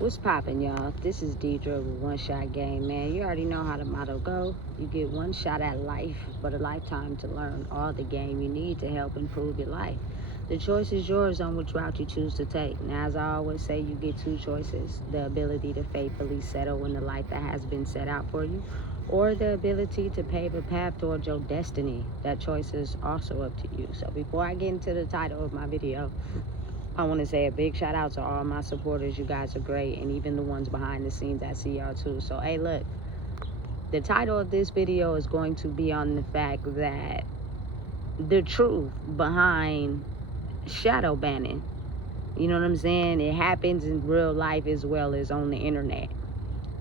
What's poppin', y'all? This is Deidre with One Shot Game, man. You already know how the motto go. You get one shot at life, but a lifetime to learn all the game you need to help improve your life. The choice is yours on which route you choose to take. Now, as I always say, you get two choices: the ability to faithfully settle in the life that has been set out for you, or the ability to pave a path towards your destiny. That choice is also up to you. So before I get into the title of my video, I want to say a big shout out to all my supporters. You guys are great, and even the ones behind the scenes, I see y'all too. So hey, look, the title of this video is going to be on the fact that the truth behind shadow banning. You know what I'm saying? It happens in real life as well as on the internet.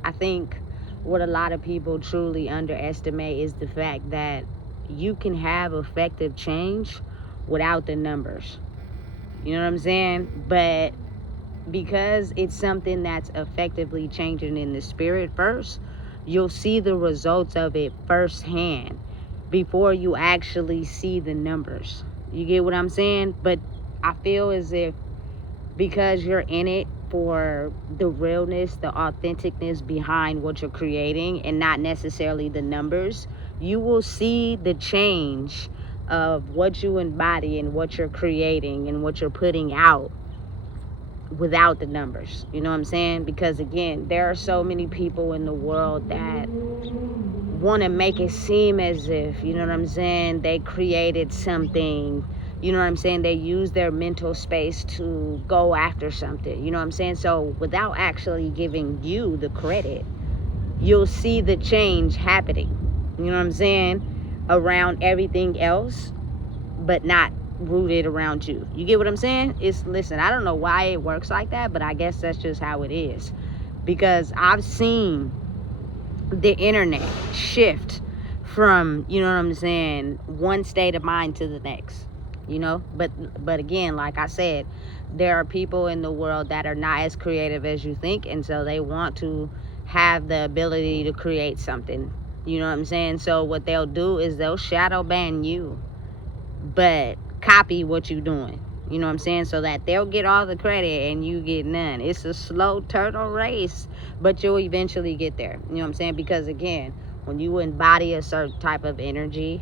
I think what a lot of people truly underestimate is the fact that you can have effective change without the numbers. You know what I'm saying? But because it's something that's effectively changing in the spirit first, you'll see the results of it firsthand before you actually see the numbers. You get what I'm saying? But I feel as if because you're in it for the realness, the authenticness behind what you're creating and not necessarily the numbers, you will see the change of what you embody and what you're creating and what you're putting out without the numbers. You know what I'm saying? Because again, there are so many people in the world that want to make it seem as if, you know what I'm saying, they created something. You know what I'm saying? They use their mental space to go after something. You know what I'm saying? So without actually giving you the credit, you'll see the change happening. You know what I'm saying? Around everything else, but not rooted around you. You get what I'm saying? Listen, I don't know why it works like that, but I guess that's just how it is. Because I've seen the internet shift from, you know what I'm saying, one state of mind to the next. You know, but again, like I said, there are people in the world that are not as creative as you think, and so they want to have the ability to create something. You know what I'm saying? So what they'll do is they'll shadow ban you, but copy what you're doing. You know what I'm saying? So that they'll get all the credit and you get none. It's a slow turtle race, but you'll eventually get there. You know what I'm saying? Because again, when you embody a certain type of energy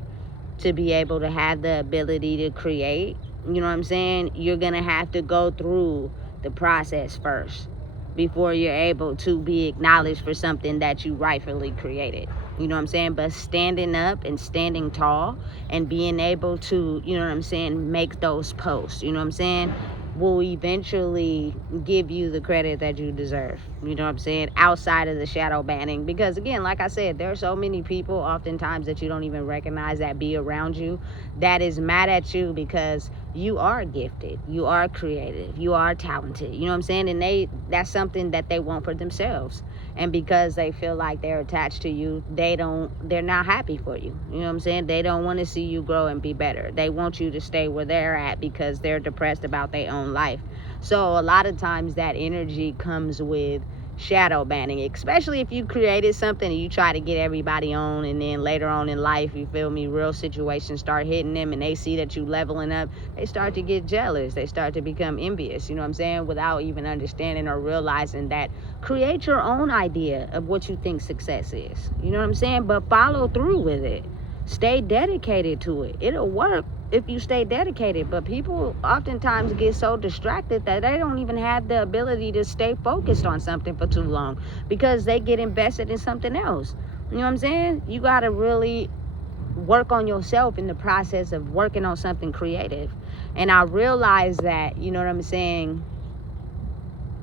to be able to have the ability to create, you know what I'm saying, you're gonna have to go through the process first before you're able to be acknowledged for something that you rightfully created. You know what I'm saying? But standing up and standing tall and being able to, you know what I'm saying, make those posts, you know what I'm saying, will eventually give you the credit that you deserve. You know what I'm saying? Outside of the shadow banning. Because again, like I said, there are so many people oftentimes that you don't even recognize that be around you that is mad at you because you are gifted, you are creative, you are talented. You know what I'm saying? And that's something that they want for themselves. And because they feel like they're attached to you, they're not happy for you. You know what I'm saying? They don't want to see you grow and be better. They want you to stay where they're at because they're depressed about their own life. So a lot of times that energy comes with shadow banning, especially if you created something and you try to get everybody on, and then later on in life, you feel me, real situations start hitting them and they see that you leveling up, they start to get jealous, they start to become envious. You know what I'm saying? Without even understanding or realizing that create your own idea of what you think success is. You know what I'm saying? But follow through with it. Stay dedicated to it. It'll work if you stay dedicated. But people oftentimes get so distracted that they don't even have the ability to stay focused on something for too long because they get invested in something else. You know what I'm saying? You got to really work on yourself in the process of working on something creative. And I realize that, you know what I'm saying,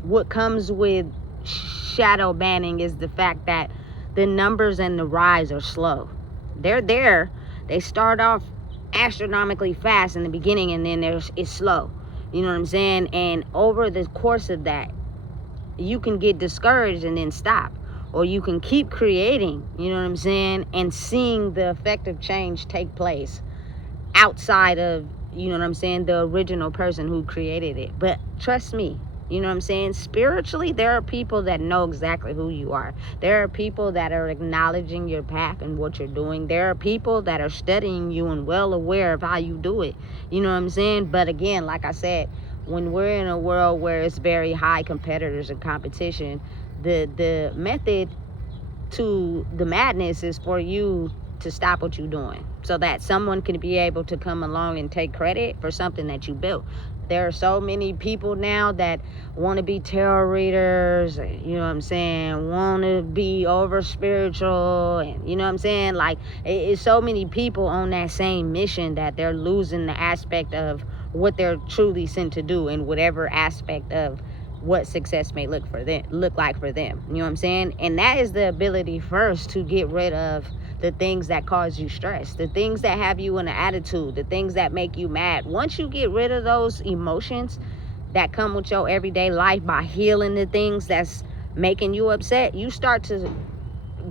what comes with shadow banning is the fact that the numbers and the rise are slow. They're there. They start off astronomically fast in the beginning, and then it's slow. You know what I'm saying? And over the course of that, you can get discouraged and then stop. Or you can keep creating, you know what I'm saying, and seeing the effective change take place outside of, you know what I'm saying, the original person who created it. But trust me, you know what I'm saying, spiritually, there are people that know exactly who you are. There are people that are acknowledging your path and what you're doing. There are people that are studying you and well aware of how you do it. You know what I'm saying? But again, like I said, when we're in a world where it's very high competitors and competition, the method to the madness is for you to stop what you're doing so that someone can be able to come along and take credit for something that you built. There are so many people now that want to be tarot readers, you know what I'm saying, want to be over spiritual, and you know what I'm saying, like it's so many people on that same mission that they're losing the aspect of what they're truly sent to do in whatever aspect of what success may look like for them. You know what I'm saying? And that is the ability first to get rid of the things that cause you stress, the things that have you in an attitude, the things that make you mad. Once you get rid of those emotions that come with your everyday life by healing the things that's making you upset, you start to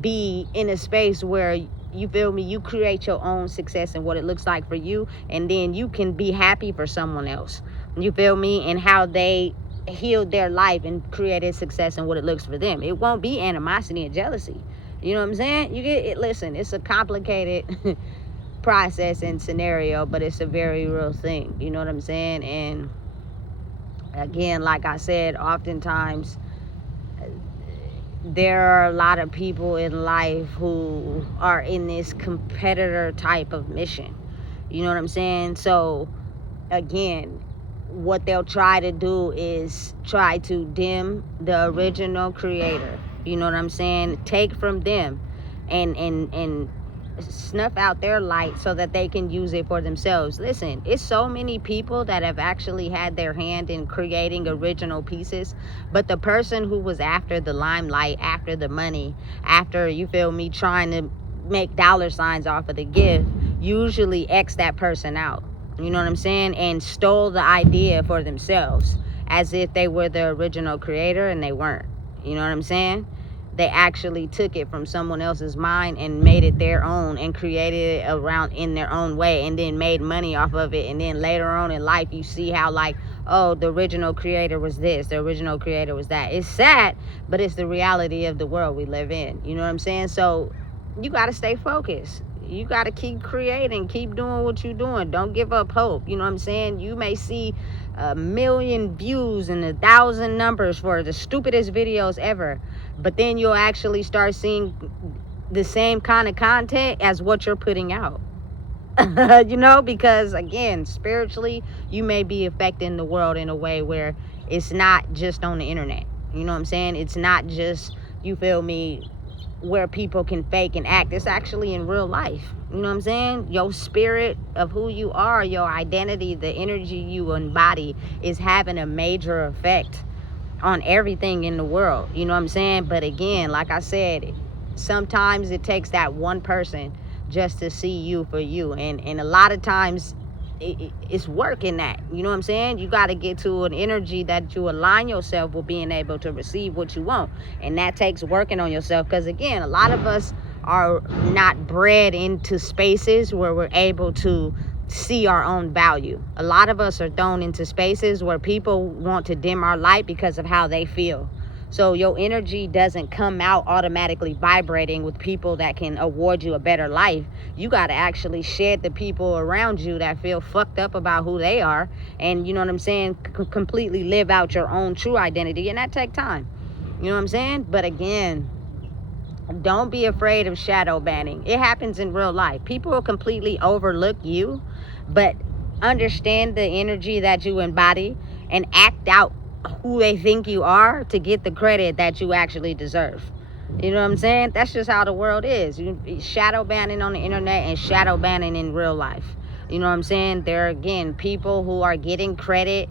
be in a space where, you feel me, you create your own success and what it looks like for you, and then you can be happy for someone else, you feel me, and how they healed their life and created success and what it looks for them. It won't be animosity and jealousy. You know what I'm saying? You get it. Listen, it's a complicated process and scenario, but it's a very real thing. You know what I'm saying? And again, like I said, oftentimes there are a lot of people in life who are in this competitor type of mission. You know what I'm saying? So again, what they'll try to do is try to dim the original creator. You know what I'm saying? Take from them and snuff out their light so that they can use it for themselves. Listen, it's so many people that have actually had their hand in creating original pieces, but the person who was after the limelight, after the money, after, you feel me, trying to make dollar signs off of the gift, usually X that person out. You know what I'm saying? And stole the idea for themselves as if they were the original creator, and they weren't. You know what I'm saying? They actually took it from someone else's mind and made it their own and created it around in their own way, and then made money off of it. And then later on in life, you see how, like, oh, the original creator was this, the original creator was that. It's sad, but it's the reality of the world we live in. You know what I'm saying? So you got to stay focused. You got to keep creating, keep doing what you're doing. Don't give up hope. You know what I'm saying? You may see 1 million views and 1,000 numbers for the stupidest videos ever, but then you'll actually start seeing the same kind of content as what you're putting out. You know, because again, spiritually, you may be affecting the world in a way where it's not just on the internet. You know what I'm saying? It's not just, you feel me, where people can fake and act. It's actually in real life. You know what I'm saying? Your spirit of who you are, your identity, the energy you embody is having a major effect on everything in the world. You know what I'm saying? But again, like I said, sometimes it takes that one person just to see you for you. And a lot of times it's work in that. You know what I'm saying? You got to get to an energy that you align yourself with being able to receive what you want. And that takes working on yourself. Because again, a lot of us are not bred into spaces where we're able to see our own value. A lot of us are thrown into spaces where people want to dim our light because of how they feel. So your energy doesn't come out automatically vibrating with people that can award you a better life. You got to actually shed the people around you that feel fucked up about who they are. And you know what I'm saying? Completely live out your own true identity. And that takes time. You know what I'm saying? But again, don't be afraid of shadow banning. It happens in real life. People will completely overlook you, but understand the energy that you embody and act out who they think you are to get the credit that you actually deserve. You know what I'm saying? That's just how the world is. You shadow banning on the internet and shadow banning in real life. You know what I'm saying? There are, again, people who are getting credit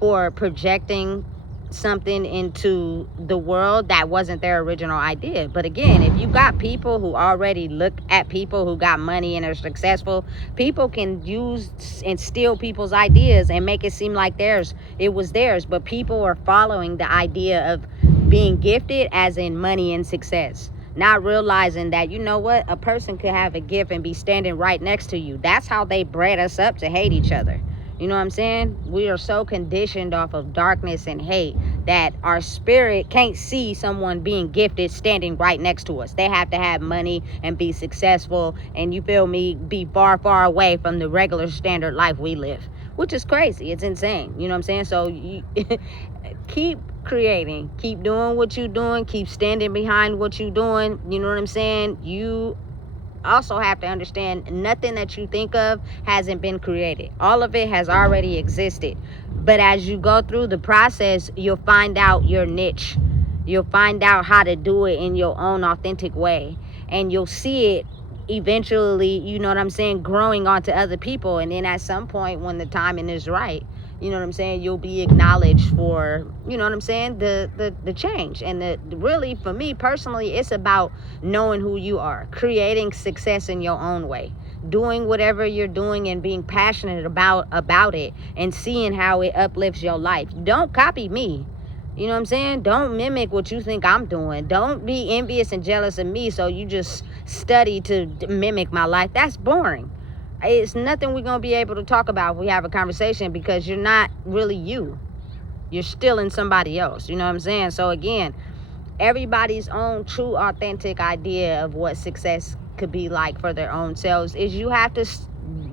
for projecting something into the world that wasn't their original idea. But again, if you got people who already look at people who got money and are successful, people can use and steal people's ideas and make it seem like it was theirs. But people are following the idea of being gifted as in money and success, not realizing that, you know what, a person could have a gift and be standing right next to you. That's how they bred us up, to hate each other. You know what I'm saying? We are so conditioned off of darkness and hate that our spirit can't see someone being gifted standing right next to us. They have to have money and be successful and, you feel me, be far, far away from the regular standard life we live. which is crazy. It's insane. You know what I'm saying? So you keep creating, keep doing what you're doing, keep standing behind what you're doing. You know what I'm saying? You also have to understand nothing that you think of hasn't been created. All of it has already existed. But as you go through the process, you'll find out your niche. You'll find out how to do it in your own authentic way. And you'll see it eventually, you know what I'm saying, growing onto other people. And then at some point when the timing is right, you know what I'm saying, you'll be acknowledged for, you know what I'm saying, the change. And really, for me personally, it's about knowing who you are, creating success in your own way, doing whatever you're doing and being passionate about it, and seeing how it uplifts your life. Don't copy me. You know what I'm saying? Don't mimic what you think I'm doing. Don't be envious and jealous of me so you just study to mimic my life. That's boring. It's nothing we're going to be able to talk about if we have a conversation, because you're not really you. You're still in somebody else. You know what I'm saying? So again, everybody's own true authentic idea of what success could be like for their own selves is you have to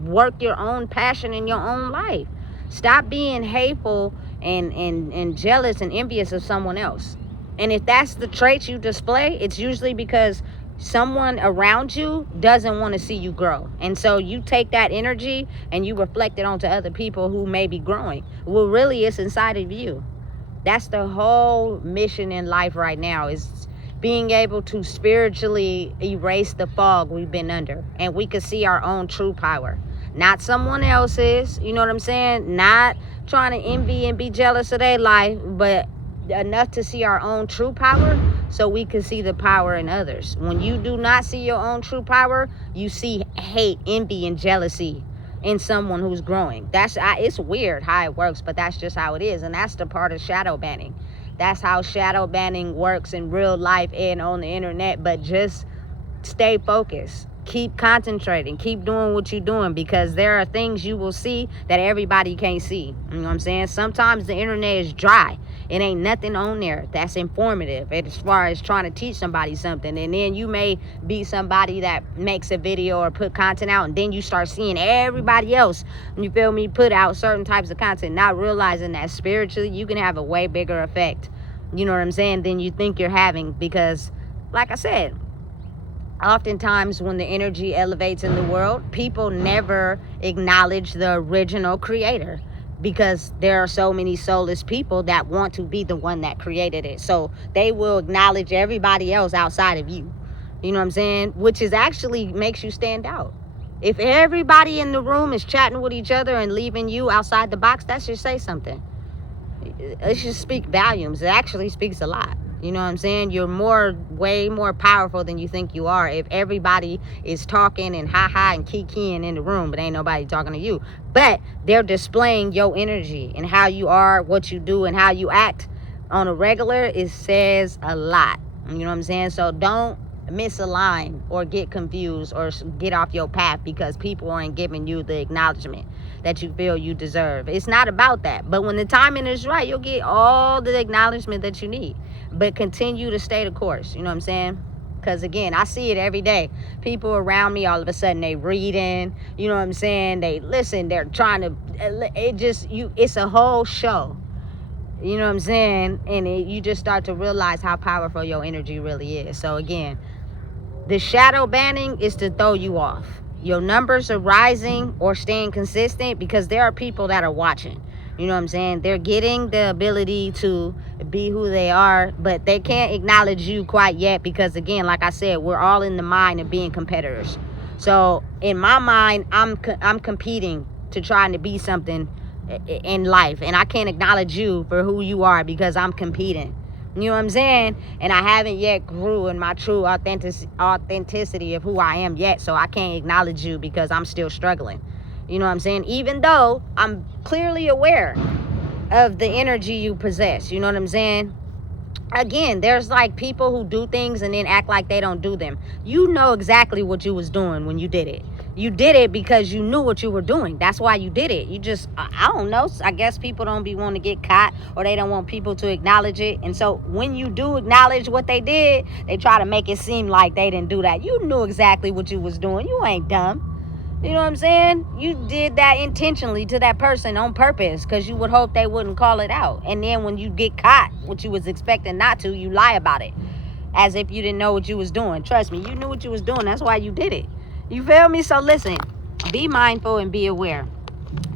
work your own passion in your own life. Stop being hateful and jealous and envious of someone else. And if that's the traits you display, it's usually because someone around you doesn't want to see you grow. And so you take that energy and you reflect it onto other people who may be growing. Well, really, it's inside of you. That's the whole mission in life right now, is being able to spiritually erase the fog we've been under, and we can see our own true power, not someone else's. You know what I'm saying? Not trying to envy and be jealous of their life, but enough to see our own true power so we can see the power in others. When you do not see your own true power, you see hate, envy, and jealousy in someone who's growing. It's weird how it works, but that's just how it is. And that's the part of shadow banning. That's how shadow banning works in real life and on the internet. But just stay focused. Keep concentrating. Keep doing what you're doing, because there are things you will see that everybody can't see. You know what I'm saying? Sometimes the internet is dry. It ain't nothing on there that's informative as far as trying to teach somebody something. And then you may be somebody that makes a video or put content out, and then you start seeing everybody else, you feel me, put out certain types of content, not realizing that spiritually you can have a way bigger effect, you know what I'm saying, than you think you're having. Because like I said, oftentimes when the energy elevates in the world, people never acknowledge the original creator, because there are so many soulless people that want to be the one that created it. So they will acknowledge everybody else outside of you. You know what I'm saying? Which is actually makes you stand out. If everybody in the room is chatting with each other and leaving you outside the box, that should say something. It should speak volumes. It actually speaks a lot. You know what I'm saying? You're way more powerful than you think you are if everybody is talking and ha-ha and kikiing in the room, but ain't nobody talking to you. But they're displaying your energy and how you are, what you do, and how you act on a regular. It says a lot. You know what I'm saying? So don't misalign or get confused or get off your path because people aren't giving you the acknowledgement that you feel you deserve. It's not about that. But when the timing is right, you'll get all the acknowledgement that you need. But continue to stay the course. You know what I'm saying? Because again, I see it every day. People around me, all of a sudden they reading, you know what I'm saying? They listen, they're trying to, it's a whole show. You know what I'm saying? And you just start to realize how powerful your energy really is. So again, the shadow banning is to throw you off. Your numbers are rising or staying consistent because there are people that are watching. You know what I'm saying? They're getting the ability to be who they are, but they can't acknowledge you quite yet because, again, like I said, we're all in the mind of being competitors. So in my mind, I'm competing to trying to be something in life, and I can't acknowledge you for who you are because I'm competing. You know what I'm saying? And I haven't yet grew in my true authenticity of who I am yet, so I can't acknowledge you because I'm still struggling. You know what I'm saying? Even though I'm clearly aware of the energy you possess. You know what I'm saying? Again, there's like people who do things and then act like they don't do them. You know exactly what you was doing when you did it. You did it because you knew what you were doing. That's why you did it. You just, I don't know. I guess people don't be wanting to get caught, or they don't want people to acknowledge it. And so when you do acknowledge what they did, they try to make it seem like they didn't do that. You knew exactly what you was doing. You ain't dumb. You know what I'm saying? You did that intentionally to that person on purpose because you would hope they wouldn't call it out. And then when you get caught, what you was expecting not to, you lie about it as if you didn't know what you was doing. Trust me, you knew what you was doing. That's why you did it. You feel me? So listen, be mindful and be aware.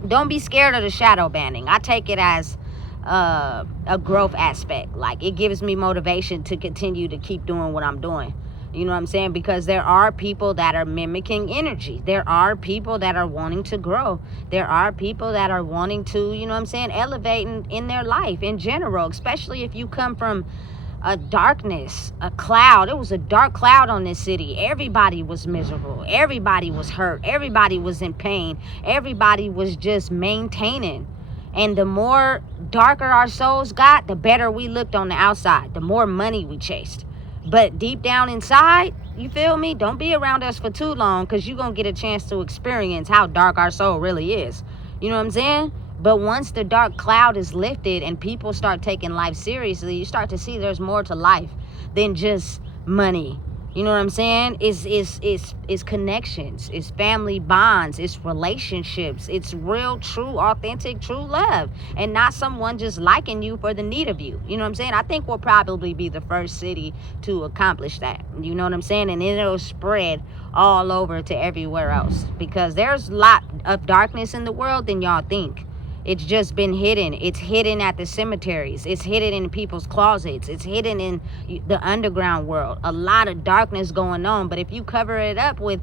Don't be scared of the shadow banning. I take it as a growth aspect. Like, it gives me motivation to continue to keep doing what I'm doing. You know what I'm saying? Because there are people that are mimicking energy. There are people that are wanting to grow. There are people that are wanting to, you know what I'm saying, elevate in their life in general, especially if you come from a darkness, a cloud. It was a dark cloud on this city. Everybody was miserable. Everybody was hurt. Everybody was in pain. Everybody was just maintaining. And the more darker our souls got, the better we looked on the outside, the more money we chased. But deep down inside, you feel me? Don't be around us for too long, because you're going to get a chance to experience how dark our soul really is. You know what I'm saying? But once the dark cloud is lifted and people start taking life seriously, you start to see there's more to life than just money. You know what I'm saying? It's connections, it's family bonds, it's relationships, it's real, true, authentic, true love, and not someone just liking you for the need of you. You know what I'm saying? I think we'll probably be the first city to accomplish that. You know what I'm saying? And it'll spread all over to everywhere else, because there's a lot of darkness in the world than y'all think. It's just been hidden. It's hidden at the cemeteries. It's hidden in people's closets. It's hidden in the underground world. A lot of darkness going on. But if you cover it up with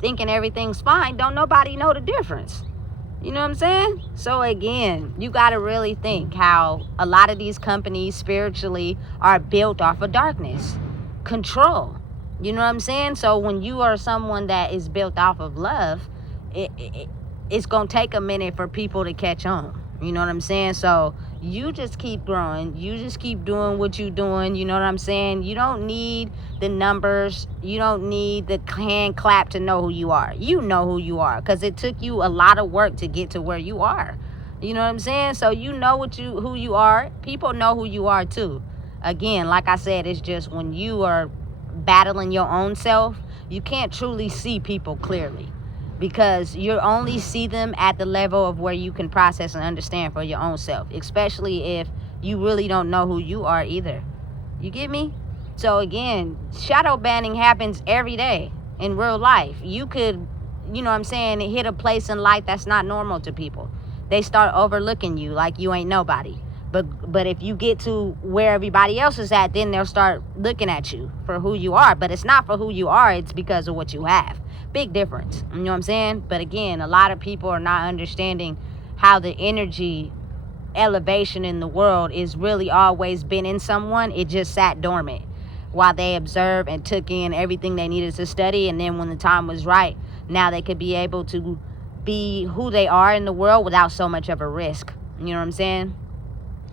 thinking everything's fine, don't nobody know the difference. You know what I'm saying? So again, you got to really think how a lot of these companies spiritually are built off of darkness, control. You know what I'm saying? So when you are someone that is built off of love, it's going to take a minute for people to catch on. You know what I'm saying? So you just keep growing. You just keep doing what you're doing. You know what I'm saying? You don't need the numbers. You don't need the hand clap to know who you are. You know who you are, because it took you a lot of work to get to where you are. You know what I'm saying? So you know who you are. People know who you are too. Again, like I said, it's just when you are battling your own self, you can't truly see people clearly, because you only see them at the level of where you can process and understand for your own self, especially if you really don't know who you are either. You get me? So again, shadow banning happens every day in real life. You could, you know what I'm saying, hit a place in life that's not normal to people. They start overlooking you like you ain't nobody. But if you get to where everybody else is at, then they'll start looking at you for who you are. But it's not for who you are, it's because of what you have. Big difference. You know what I'm saying? But again, a lot of people are not understanding how the energy elevation in the world is really always been in someone. It just sat dormant while they observed and took in everything they needed to study. And then when the time was right, now they could be able to be who they are in the world without so much of a risk. You know what I'm saying?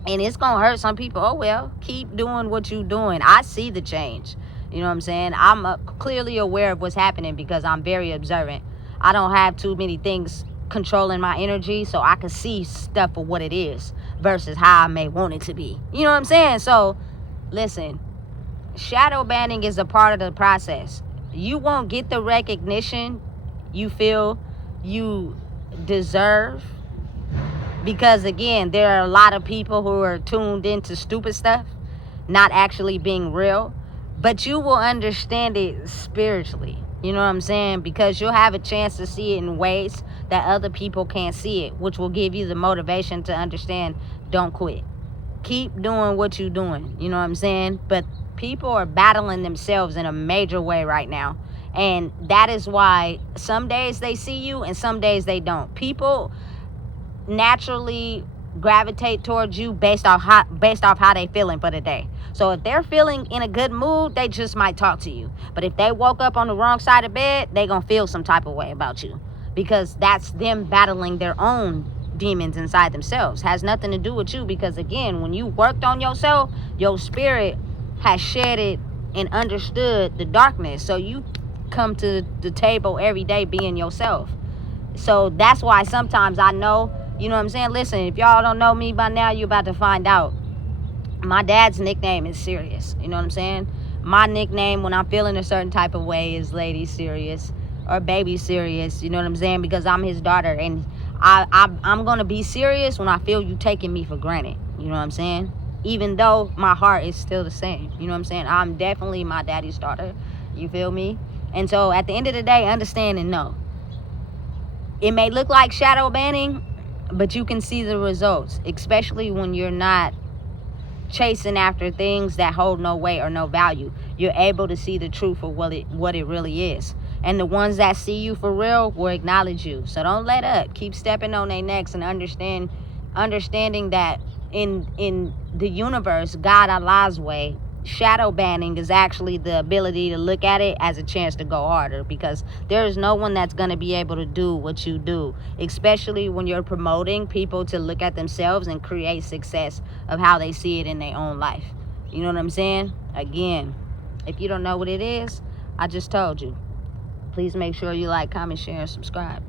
And it's going to hurt some people. Oh, well, keep doing what you're doing. I see the change. You know what I'm saying? I'm clearly aware of what's happening because I'm very observant. I don't have too many things controlling my energy, so I can see stuff for what it is versus how I may want it to be. You know what I'm saying? So, listen, shadow banning is a part of the process. You won't get the recognition you feel you deserve, because again, there are a lot of people who are tuned into stupid stuff, not actually being real. But you will understand it spiritually. You know what I'm saying? Because you'll have a chance to see it in ways that other people can't see it, which will give you the motivation to understand, don't quit. Keep doing what you're doing. You know what I'm saying? But people are battling themselves in a major way right now. And that is why some days they see you and some days they don't. People naturally gravitate towards you based off how they feeling for the day. So if they're feeling in a good mood, they just might talk to you. But if they woke up on the wrong side of bed, they gonna feel some type of way about you, because that's them battling their own demons inside themselves. Has nothing to do with you, because again, when you worked on yourself, your spirit has shedded and understood the darkness. So you come to the table every day being yourself. So that's why sometimes I know, you know what I'm saying? Listen, if y'all don't know me by now, you're about to find out. My dad's nickname is Serious. You know what I'm saying? My nickname when I'm feeling a certain type of way is Lady Serious. or baby serious, you know what I'm saying? Because I'm his daughter, and I'm gonna be serious when I feel you taking me for granted, you know what I'm saying? Even though my heart is still the same, you know what I'm saying? I'm definitely my daddy's daughter, you feel me? And so at the end of the day, understand and know, it may look like shadow banning, but you can see the results, especially when you're not chasing after things that hold no weight or no value. You're able to see the truth of what it really is. And the ones that see you for real will acknowledge you. So don't let up. Keep stepping on their necks and understanding that in the universe, God Allah's way, shadow banning is actually the ability to look at it as a chance to go harder, because there is no one that's going to be able to do what you do, especially when you're promoting people to look at themselves and create success of how they see it in their own life. You know what I'm saying? Again, if you don't know what it is, I just told you. Please make sure you like, comment, share, and subscribe.